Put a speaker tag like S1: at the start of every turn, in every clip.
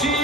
S1: she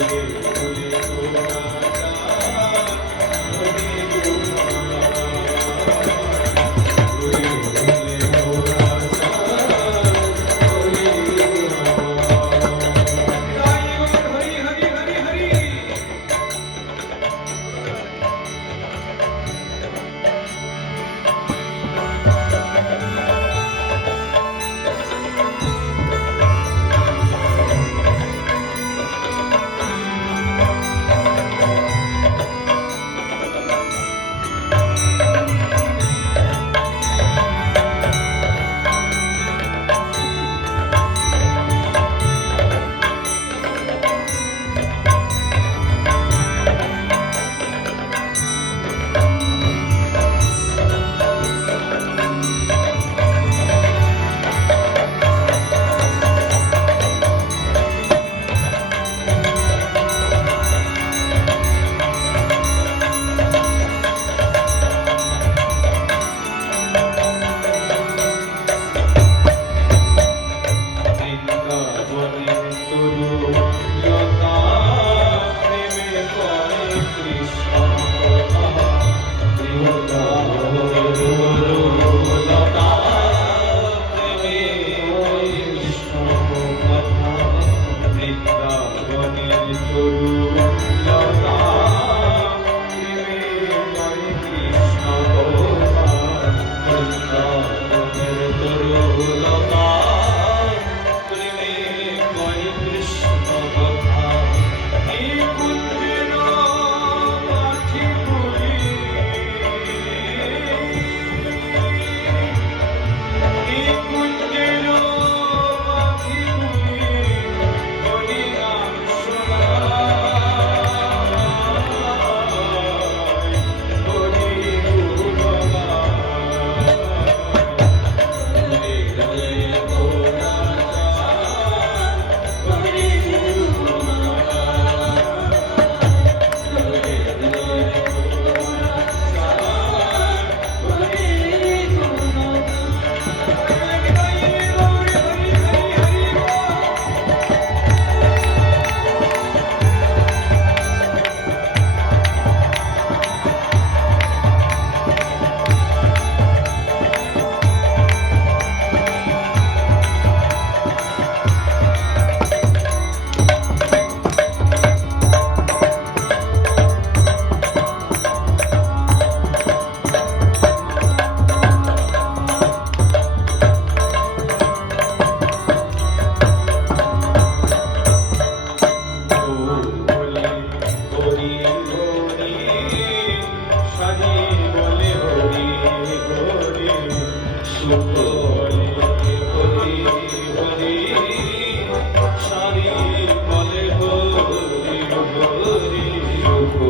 S1: Yeah. Oh.